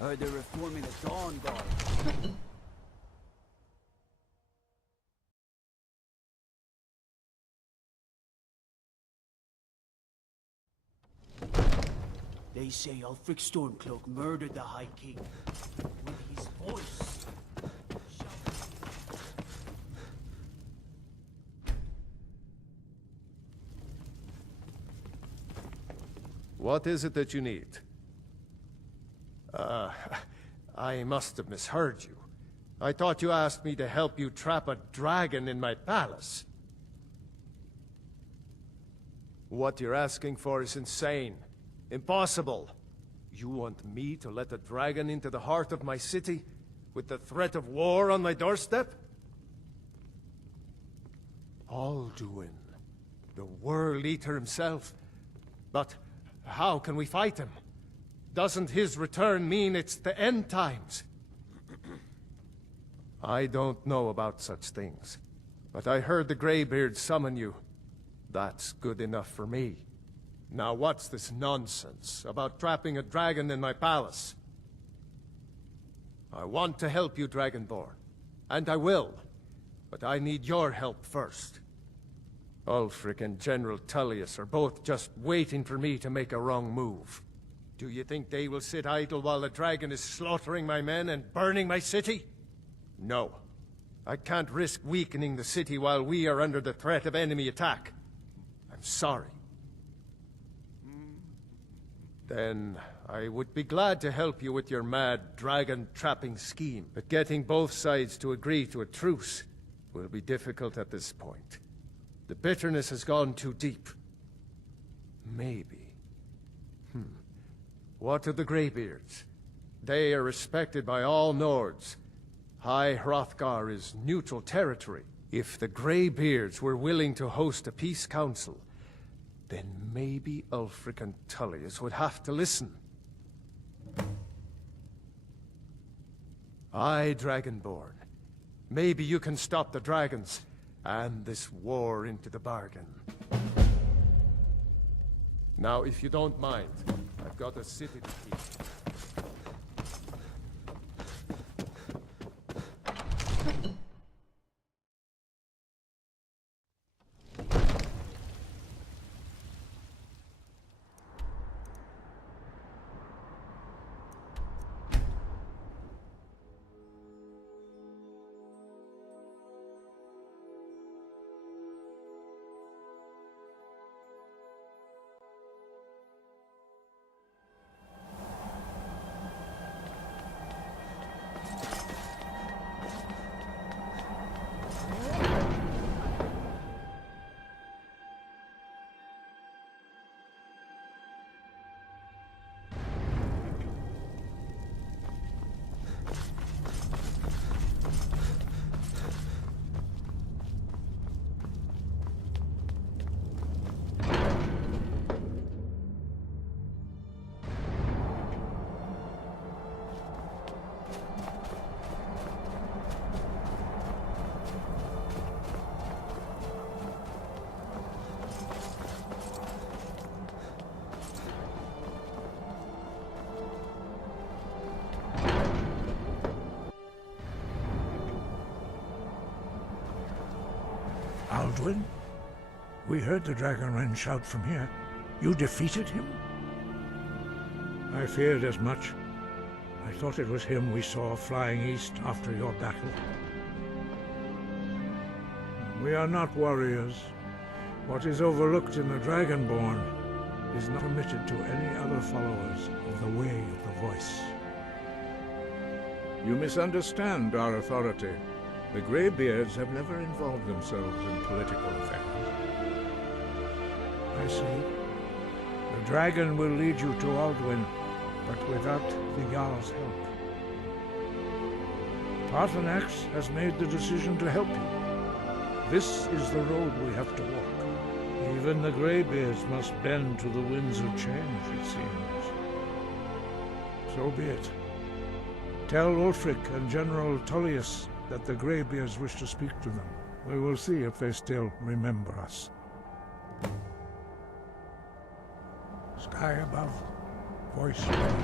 Heard they're reforming the Dawn Guard. They say Ulfric Stormcloak murdered the High King with his voice. What is it that you need? I must have misheard you. I thought you asked me to help you trap a dragon in my palace. What you're asking for is insane. Impossible. You want me to let a dragon into the heart of my city, with the threat of war on my doorstep? Alduin, the World Eater himself. But how can we fight him? Doesn't his return mean it's the end times? I don't know about such things, but I heard the Greybeard summon you. That's good enough for me. Now what's this nonsense about trapping a dragon in my palace? I want to help you, Dragonborn, and I will, but I need your help first. Ulfric and General Tullius are both just waiting for me to make a wrong move. Do you think they will sit idle while the dragon is slaughtering my men and burning my city? No. I can't risk weakening the city while we are under the threat of enemy attack. I'm sorry. Then I would be glad to help you with your mad dragon-trapping scheme, but getting both sides to agree to a truce will be difficult at this point. The bitterness has gone too deep. Maybe. What of the Greybeards? They are respected by all Nords. High Hrothgar is neutral territory. If the Greybeards were willing to host a peace council, then maybe Ulfric and Tullius would have to listen. Aye, Dragonborn. Maybe you can stop the dragons, and this war into the bargain. Now, if you don't mind, I've got a city to keep. Alduin? We heard the Dragonren shout from here. You defeated him? I feared as much. I thought it was him we saw flying east after your battle. We are not warriors. What is overlooked in the Dragonborn is not permitted to any other followers of the Way of the Voice. You misunderstand our authority. The Greybeards have never involved themselves in political affairs. I see. The dragon will lead you to Alduin, but without the Jarl's help. Paarthurnax has made the decision to help you. This is the road we have to walk. Even the Greybeards must bend to the winds of change, it seems. So be it. Tell Ulfric and General Tullius that the Greybeards wish to speak to them. We will see if they still remember us. Sky above, voice below.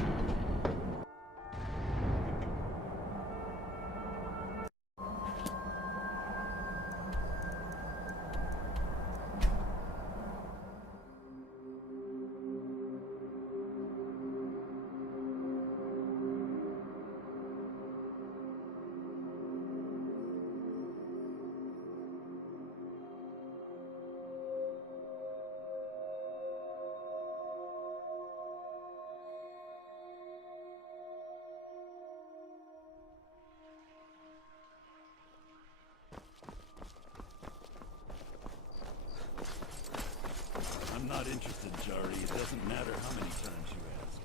I'm not interested, Jari. It doesn't matter how many times you ask.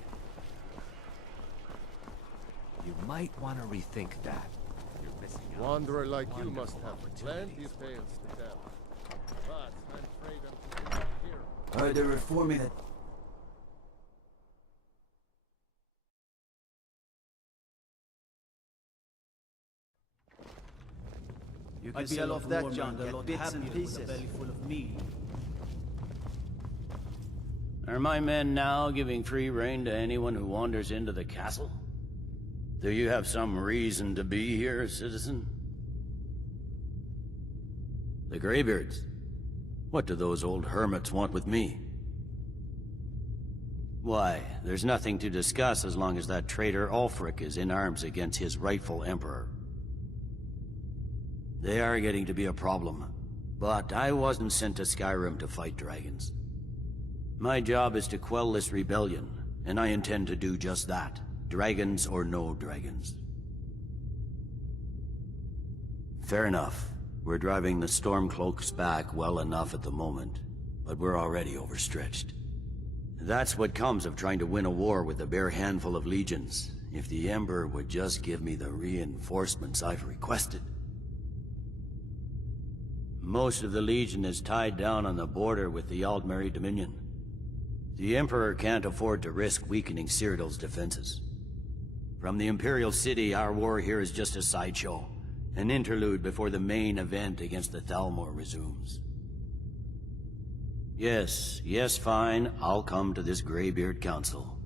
You might want to rethink that. You're missing out. Wanderer like you Wonderful must have plenty of tales to tell. But I'm afraid I'm too here. Are the reforming that... You can sell off that junk at bits and pieces. With a belly full of meat. Are my men now giving free rein to anyone who wanders into the castle? Do you have some reason to be here, citizen? The Greybeards? What do those old hermits want with me? Why, there's nothing to discuss as long as that traitor Ulfric is in arms against his rightful emperor. They are getting to be a problem, but I wasn't sent to Skyrim to fight dragons. My job is to quell this rebellion, and I intend to do just that, dragons or no dragons. Fair enough. We're driving the Stormcloaks back well enough at the moment, but we're already overstretched. That's what comes of trying to win a war with a bare handful of legions. If the Emperor would just give me the reinforcements I've requested. Most of the Legion is tied down on the border with the Aldmeri Dominion. The Emperor can't afford to risk weakening Cyrodiil's defenses. From the Imperial City, our war here is just a sideshow. An interlude before the main event against the Thalmor resumes. Yes, fine. I'll come to this Greybeard Council.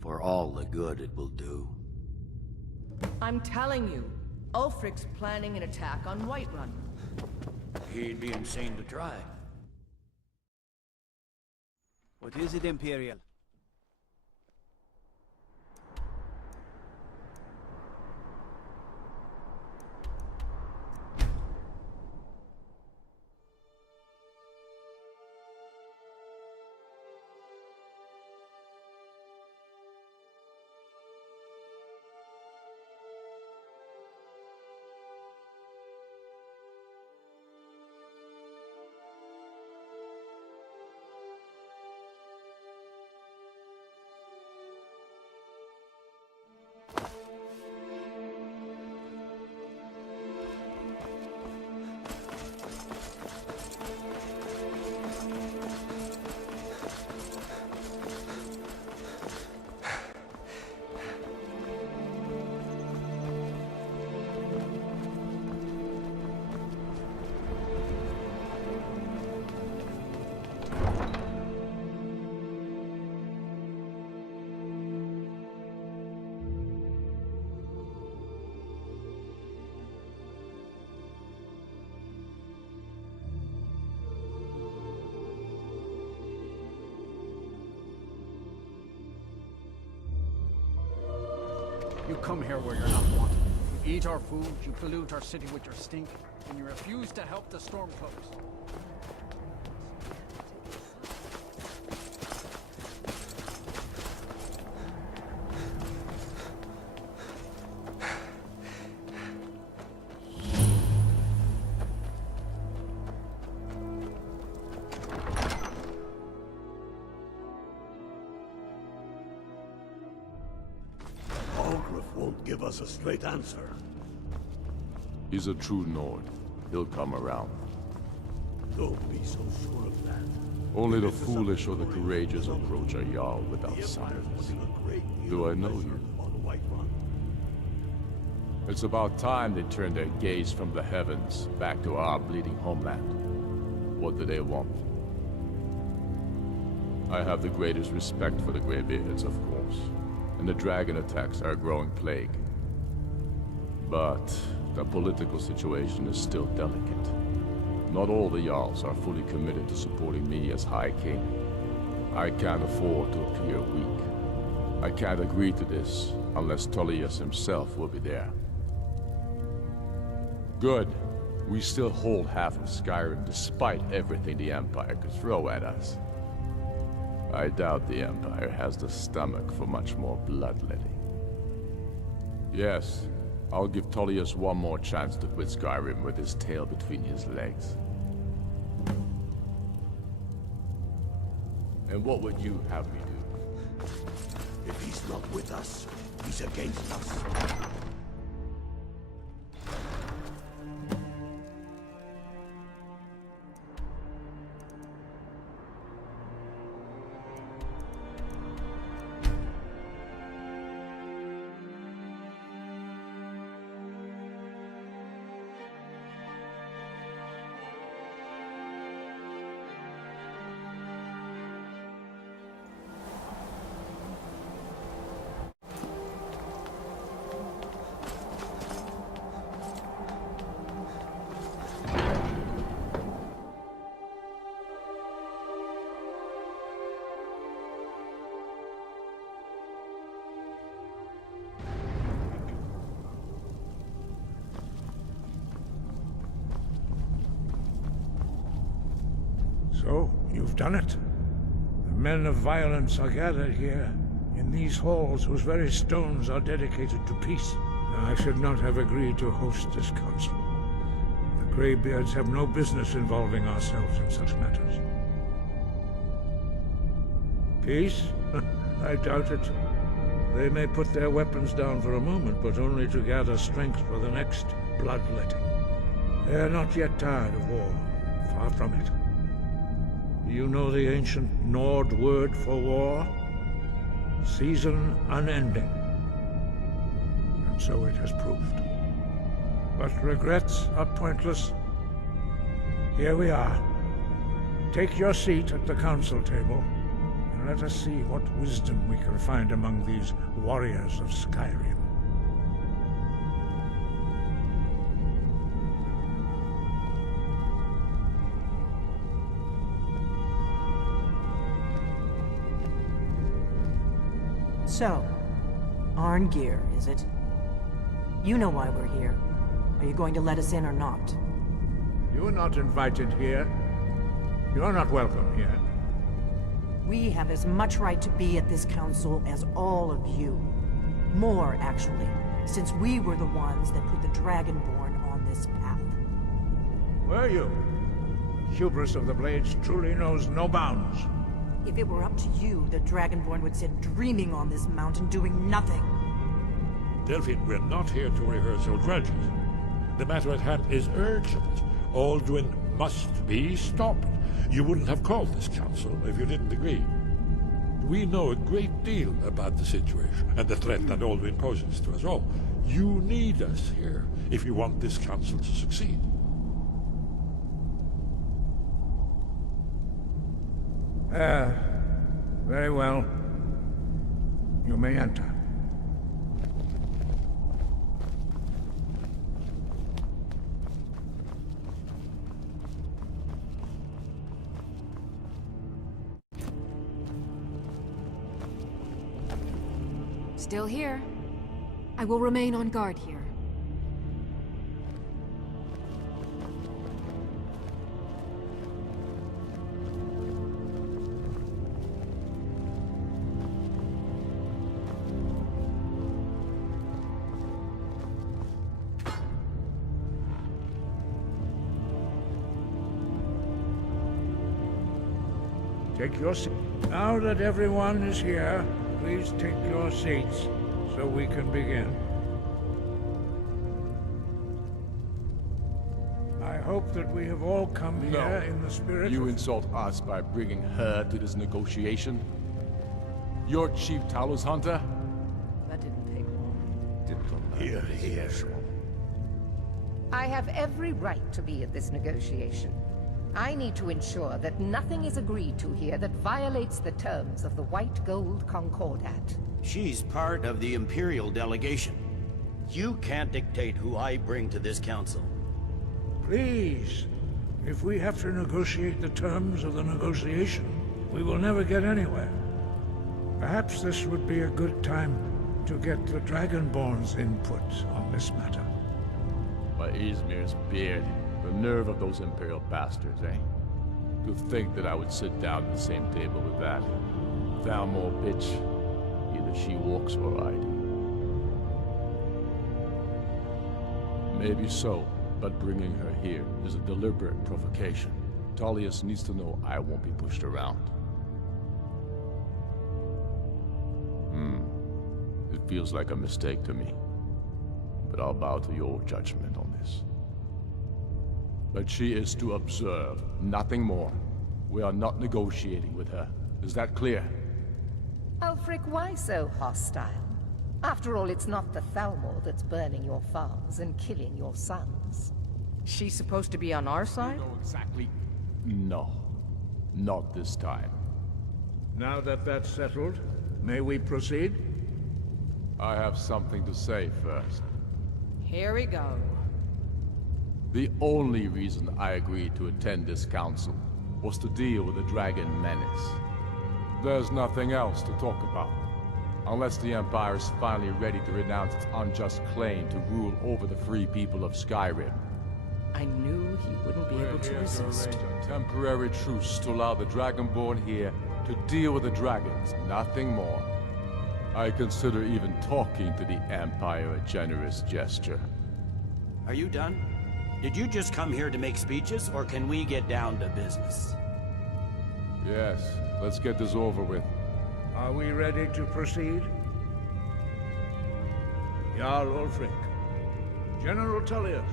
For all the good it will do. I'm telling you, Ulfric's planning an attack on Whiterun. He'd be insane to try. What is it, Imperial? You come here where you're not wanted. You eat our food, you pollute our city with your stink, and you refuse to help the Stormcloaks. Won't give us a straight answer. He's a true Nord. He'll come around. Don't be so sure of that. Only the foolish or the courageous approach a Jarl without summons. Do I know you? It's about time they turned their gaze from the heavens back to our bleeding homeland. What do they want? I have the greatest respect for the Greybeards, of course. And the dragon attacks are a growing plague. But the political situation is still delicate. Not all the Jarls are fully committed to supporting me as High King. I can't afford to appear weak. I can't agree to this unless Tullius himself will be there. Good. We still hold half of Skyrim despite everything the Empire could throw at us. I doubt the Empire has the stomach for much more bloodletting. Yes, I'll give Tullius one more chance to quit Skyrim with his tail between his legs. And what would you have me do? If he's not with us, he's against us. So, you've done it. The men of violence are gathered here, in these halls whose very stones are dedicated to peace. I should not have agreed to host this council. The Greybeards have no business involving ourselves in such matters. Peace? I doubt it. They may put their weapons down for a moment, but only to gather strength for the next bloodletting. They are not yet tired of war. Far from it. You know the ancient Nord word for war? Season unending. And so it has proved. But regrets are pointless. Here we are. Take your seat at the council table, and let us see what wisdom we can find among these warriors of Skyrim. So, Arngeir, is it? You know why we're here. Are you going to let us in or not? You are not invited here. You are not welcome here. We have as much right to be at this council as all of you. More, actually, since we were the ones that put the Dragonborn on this path. Were you? The hubris of the Blades truly knows no bounds. If it were up to you, the Dragonborn would sit dreaming on this mountain doing nothing. Delphine, we're not here to rehearse old grudges. The matter at hand is urgent. Alduin must be stopped. You wouldn't have called this council if you didn't agree. We know a great deal about the situation and the threat that Alduin poses to us all. You need us here if you want this council to succeed. Very well. You may enter. Still here. I will remain on guard here. Take your seat. Now that everyone is here, please take your seats so we can begin. I hope that we have all come here in the spirit You of... insult us by bringing her to this negotiation? You're Chief Talos Hunter? That didn't take long. Here. I have every right to be at this negotiation. I need to ensure that nothing is agreed to here that violates the terms of the White Gold Concordat. She's part of the Imperial delegation. You can't dictate who I bring to this council. Please, if we have to negotiate the terms of the negotiation, we will never get anywhere. Perhaps this would be a good time to get the Dragonborn's input on this matter. By Izmir's beard. The nerve of those Imperial bastards, eh? To think that I would sit down at the same table with that. Thalmor bitch. Either she walks or I do. Maybe so, but bringing her here is a deliberate provocation. Tullius needs to know I won't be pushed around. Feels like a mistake to me. But I'll bow to your judgment on this. But she is to observe, nothing more. We are not negotiating with her. Is that clear? Ulfric, why so hostile? After all, it's not the Thalmor that's burning your farms and killing your sons. She's supposed to be on our side? No, exactly. No. Not this time. Now that that's settled, may we proceed? I have something to say first. Here we go. The only reason I agreed to attend this council was to deal with the dragon menace. There's nothing else to talk about. Unless the Empire is finally ready to renounce its unjust claim to rule over the free people of Skyrim. I knew he wouldn't be able to resist. To arrange a temporary truce to allow the Dragonborn here to deal with the dragons, nothing more. I consider even talking to the Empire a generous gesture. Are you done? Did you just come here to make speeches, or can we get down to business? Yes, let's get this over with. Are we ready to proceed? Jarl Ulfric, General Tullius,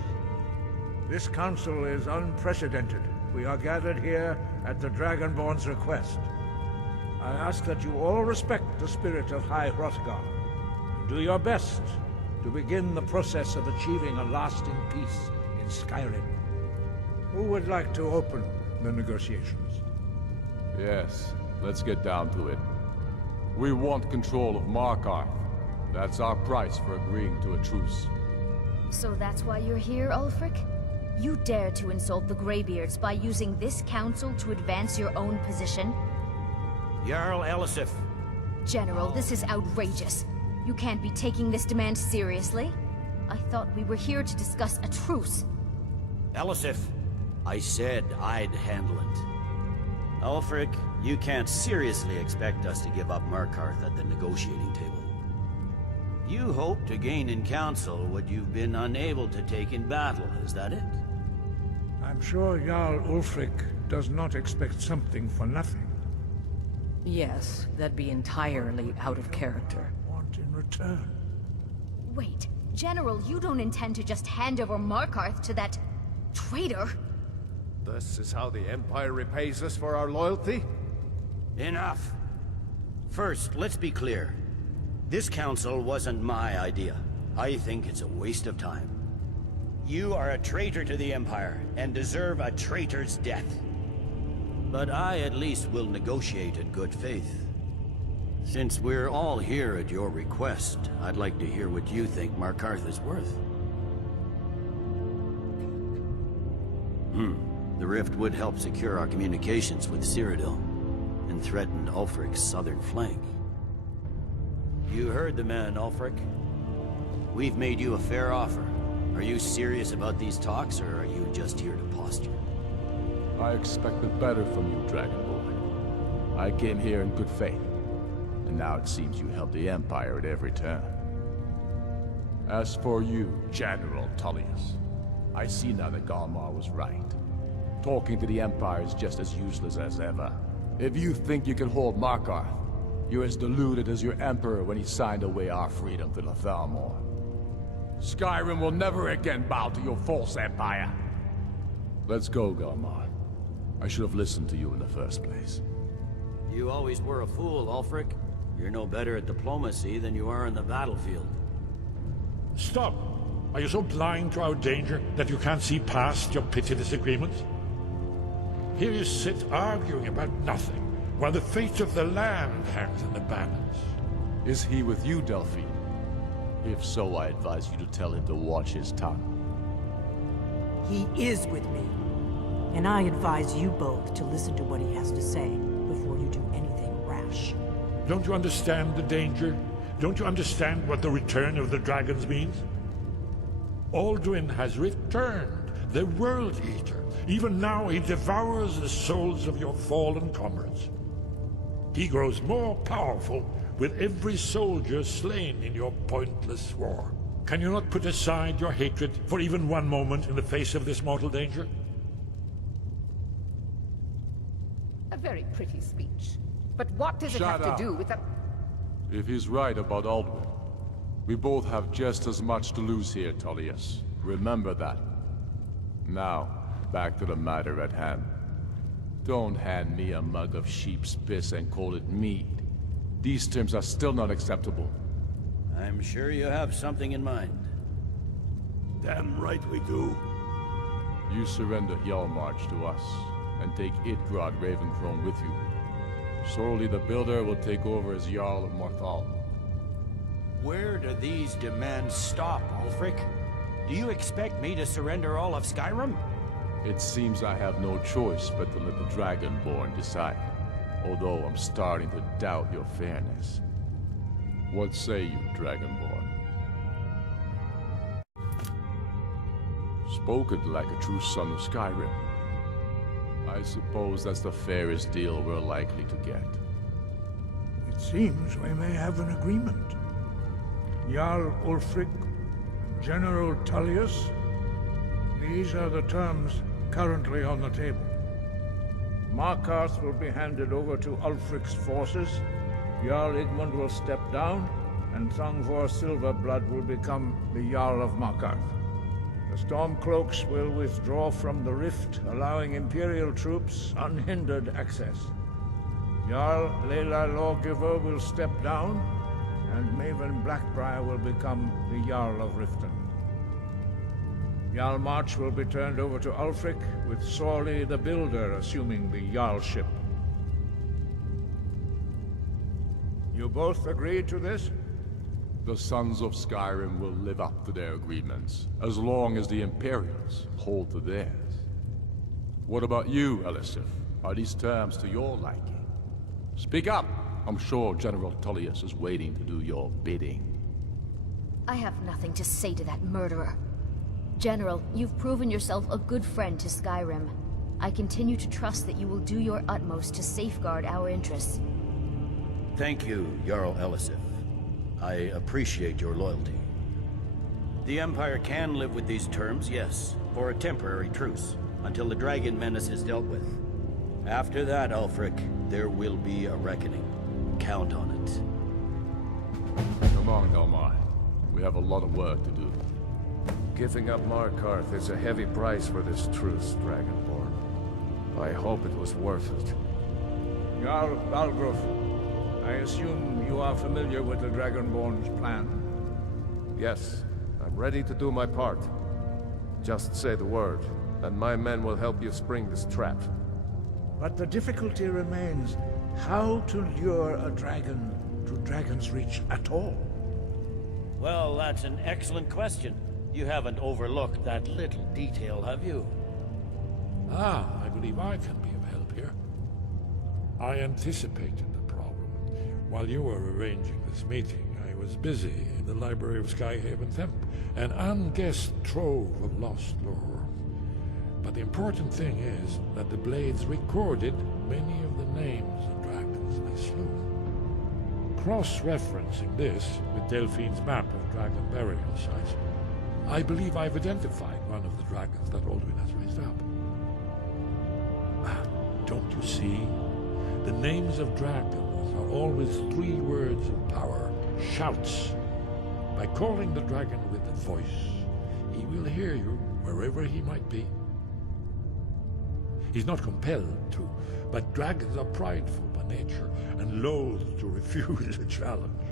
this council is unprecedented. We are gathered here at the Dragonborn's request. I ask that you all respect the spirit of High Hrothgar, and do your best to begin the process of achieving a lasting peace in Skyrim. Who would like to open the negotiations? Yes, let's get down to it. We want control of Markarth. That's our price for agreeing to a truce. So that's why you're here, Ulfric? You dare to insult the Greybeards by using this council to advance your own position? Jarl Elisif. General, this is outrageous. You can't be taking this demand seriously. I thought we were here to discuss a truce. Elisif, I said I'd handle it. Ulfric, you can't seriously expect us to give up Markarth at the negotiating table. You hope to gain in council what you've been unable to take in battle, is that it? I'm sure Jarl Ulfric does not expect something for nothing. Yes, that'd be entirely out of character. Want in return? Wait, General, you don't intend to just hand over Markarth to that traitor? This is how the Empire repays us for our loyalty? Enough. First, let's be clear. This council wasn't my idea. I think it's a waste of time. You are a traitor to the Empire, and deserve a traitor's death. But I at least will negotiate in good faith. Since we're all here at your request, I'd like to hear what you think Markarth is worth. The rift would help secure our communications with Cyrodiil, and threaten Ulfric's southern flank. You heard the man, Ulfric. We've made you a fair offer. Are you serious about these talks, or are you just here to posture? I expected better from you, Dragonborn. I came here in good faith, and now it seems you help the Empire at every turn. As for you, General Tullius, I see now that Galmar was right. Talking to the Empire is just as useless as ever. If you think you can hold Markarth, you're as deluded as your Emperor when he signed away our freedom to the Thalmor. Skyrim will never again bow to your false empire. Let's go, Galmar. I should have listened to you in the first place. You always were a fool, Ulfric. You're no better at diplomacy than you are in the battlefield. Stop! Are you so blind to our danger that you can't see past your petty disagreements? Here you sit arguing about nothing, while the fate of the land hangs in the balance. Is he with you, Delphine? If so, I advise you to tell him to watch his tongue. He is with me. And I advise you both to listen to what he has to say before you do anything rash. Don't you understand the danger? Don't you understand what the return of the dragons means? Alduin has returned, the World Eater. Even now he devours the souls of your fallen comrades. He grows more powerful with every soldier slain in your pointless war. Can you not put aside your hatred for even one moment in the face of this mortal danger? A very pretty speech. But what does it have to do with the... If he's right about Alduin, We both have just as much to lose here, Tullius. Remember that. Now, back to the matter at hand. Don't hand me a mug of sheep's piss and call it mead. These terms are still not acceptable. I'm sure you have something in mind. Damn right we do. You surrender Hjalmarch to us, and take Idgrod Ravencrone with you. Sorely the Builder will take over as Jarl of Morthal. Where do these demands stop, Ulfric? Do you expect me to surrender all of Skyrim? It seems I have no choice but to let the Dragonborn decide, although I'm starting to doubt your fairness. What say you, Dragonborn? Spoken like a true son of Skyrim. I suppose that's the fairest deal we're likely to get. It seems we may have an agreement. Jarl Ulfric, General Tullius, these are the terms currently on the table. Markarth will be handed over to Ulfric's forces, Jarl Igmund will step down, and Thongvor Silverblood will become the Jarl of Markarth. The Stormcloaks will withdraw from the Rift, allowing Imperial troops unhindered access. Jarl Leila Lawgiver will step down, and Maven Blackbriar will become the Jarl of Riften. Hjalmarch will be turned over to Ulfric, with Sorley the Builder assuming the Jarlship. You both agreed to this? The Sons of Skyrim will live up to their agreements, as long as the Imperials hold to theirs. What about you, Elisif? Are these terms to your liking? Speak up! I'm sure General Tullius is waiting to do your bidding. I have nothing to say to that murderer. General, you've proven yourself a good friend to Skyrim. I continue to trust that you will do your utmost to safeguard our interests. Thank you, Jarl Elisif. I appreciate your loyalty. The Empire can live with these terms, yes, for a temporary truce, until the Dragon Menace is dealt with. After that, Ulfric, there will be a reckoning. Count on it. Come on, Delmar. We have a lot of work to do. Giving up Markarth is a heavy price for this truce, Dragonborn. I hope it was worth it. Jarl Balgruuf, I assume you are familiar with the Dragonborn's plan? Yes, I'm ready to do my part. Just say the word, and my men will help you spring this trap. But the difficulty remains how to lure a dragon to Dragon's Reach at all. Well, that's an excellent question. You haven't overlooked that little detail, have you? Ah, I believe I can be of help here. I anticipated the problem. While you were arranging this meeting, I was busy in the library of Skyhaven Themp, an unguessed trove of lost lore. But the important thing is that the Blades recorded many of the names of dragons they slew. Cross-referencing this with Delphine's map of dragon burial sites, I believe I've identified one of the dragons that Alduin has raised up. Don't you see? The names of dragons are always 3 words of power, shouts. By calling the dragon with a voice, he will hear you wherever he might be. He's not compelled to, but dragons are prideful by nature and loath to refuse a challenge.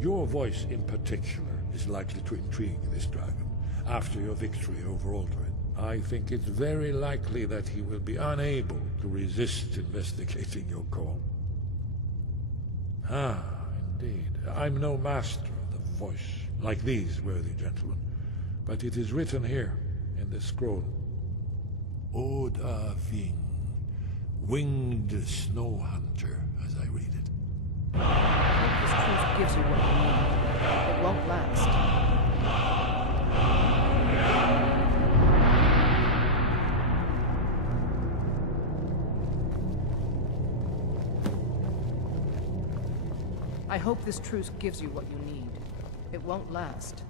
Your voice in particular is likely to intrigue this dragon after your victory over Alduin. I think it's very likely that he will be unable to resist investigating your call. Ah, indeed. I'm no master of the voice, like these worthy gentlemen, but it is written here in this scroll. Oda Ving, winged snow hunter, as I read it. I hope this truth gives you what you need. It won't last. I hope this truce gives you what you need. It won't last.